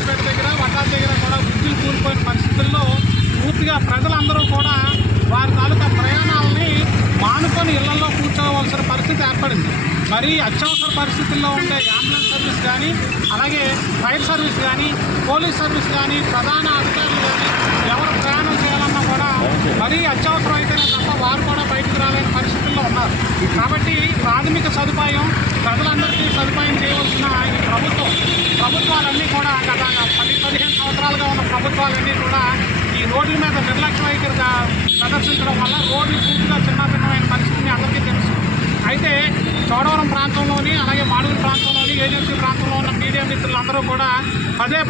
నరసరావుపేట దగ్గర వడ్డాల దగ్గర కూడా బ్రిడ్జిలు కూలిపోయిన పరిస్థితుల్లో పూర్తిగా ప్రజలందరూ కూడా వారి తాలూకా ప్రయాణాలని మానుకొని ఇళ్లలో కూర్చోవలసిన పరిస్థితి ఏర్పడింది. మరి అత్యవసర పరిస్థితుల్లో ఉండే అంబులెన్స్ సర్వీస్ కానీ, అలాగే ఫైర్ సర్వీస్ కానీ, పోలీస్ సర్వీస్ కానీ, ప్రధాన అధికారులు కానీ ఎవరు ప్రయాణం చేయాలన్నా కూడా మరీ అత్యవసరం అయితేనే తప్ప వారు కూడా బయటకు రాలేని పరిస్థితుల్లో ఉన్నారు. కాబట్టి ప్రాథమిక సదుపాయం ప్రజలందరికీ సదుపాయం చేయవలసిన ఈ ప్రభుత్వాలన్నీ కూడా గత 10-15 సంవత్సరాలుగా ఉన్న ప్రభుత్వాలన్నీ కూడా ఈ రోడ్ల మీద నిర్లక్ష్య వైఖరిగా ప్రదర్శించడం వల్ల రోడ్లు పూర్తిగా చిన్నభిన్నమైన పరిస్థితిని అందరికీ తెలుసు. అయితే చోడవరం ప్రాంతంలోని, అలాగే మాడుగుల ప్రాంతంలోని, ఏజెన్సీ ప్రాంతంలో ఉన్న మీడియా మిత్రులందరూ కూడా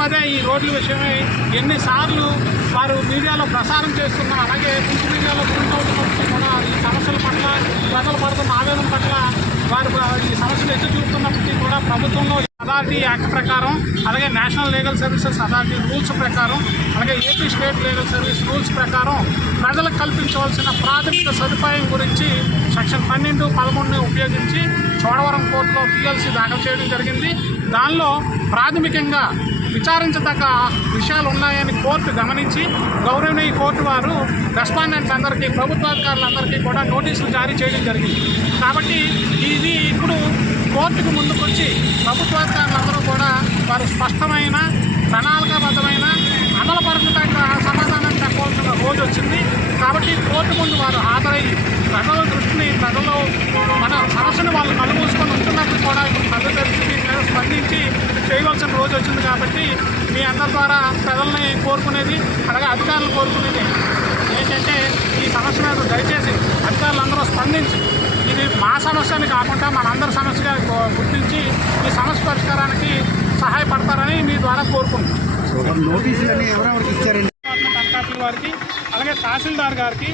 పదే ఈ రోడ్ల విషయమై ఎన్నిసార్లు వారు మీడియాలో ప్రసారం చేస్తున్నా, అలాగే ప్రింట్ మీడియాలో ప్రింట్ అవుతున్నప్పుడు కూడా ఈ సమస్యల పట్ల, ప్రజలు పడుతున్న ఆవేదన పట్ల వారు ఈ సమస్యలు ఎత్తి చూపుతున్నప్పటికీ కూడా ప్రభుత్వంలో అథారిటీ యాక్ట్ ప్రకారం, అలాగే national legal services authority rules ప్రకారం, అలాగే AP state legal service rules ప్రకారం ప్రజలకు కల్పించవలసిన ప్రాథమిక సదుపాయం గురించి సెక్షన్ 12, 13ని ఉపయోగించి చోడవరం కోర్టులో PLC దాఖలు చేయడం జరిగింది. దానిలో ప్రాథమికంగా విచారించదగ్గ విషయాలు ఉన్నాయని కోర్టు గమనించి గౌరవనీయ కోర్టు వారు రెస్పాండెంట్స్ అందరికీ, ప్రభుత్వాధికారులందరికీ కూడా నోటీసులు జారీ చేయడం జరిగింది. కాబట్టి ఇది ఇప్పుడు కోర్టుకు ముందుకొచ్చి ప్రభుత్వాధికారులందరూ కూడా వారు స్పష్టమైన, ప్రణాళికాబద్ధమైన, అమలుపరచదగ్గ సమాధానం చెప్పవలసిన రోజు వచ్చింది. కాబట్టి కోర్టు ముందు వారు హాజరయ్యి ప్రజల దృష్టిని, ప్రజలు మన సమస్యను వాళ్ళు కలుమూసుకొని ఉంటున్నప్పుడు కూడా ఇప్పుడు ప్రజల పరిస్థితి మీద స్పందించి చేయవలసిన రోజు వచ్చింది. కాబట్టి మీ అందరి ద్వారా ప్రజల్ని కోరుకునేది, అలాగే అధికారులు కోరుకునేది ఏంటంటే ఈ సమస్య మీద దయచేసి అధికారులందరూ స్పందించి ఇది మా సమస్యని కాకుండా మనందరి సమస్యగా గుర్తించి ఈ సమస్య పరిష్కారానికి సహాయపడతారని మీ ద్వారా కోరుకుంటున్నాం. నోటీసులని ఎవరెవరికి ఇచ్చారండి? అనకాపల్లి వారికి, అలాగే తహసీల్దార్ గారికి,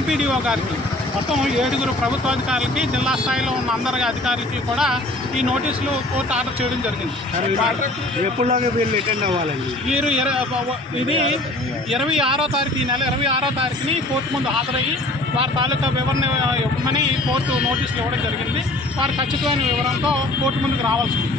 MPDO గారికి, మొత్తం 7 ప్రభుత్వాధికారులకి, జిల్లా స్థాయిలో ఉన్న అందరి అధికారులకి కూడా ఈ నోటీసులు కోర్టు ఆర్డర్ చేయడం జరిగింది. ఎప్పుడులాగా వీళ్ళు అటెండ్ అవ్వాలండి? వీరు ఇది 26వ తారీఖు, ఈ నెల 26వ తారీఖుని కోర్టు ముందు హాజరయ్యి వారి తాలూకా వివరణ ఇవ్వమని కోర్టు నోటీసులు ఇవ్వడం జరిగింది. వారు ఖచ్చితమైన వివరంతో కోర్టు ముందుకు రావాల్సి ఉంది.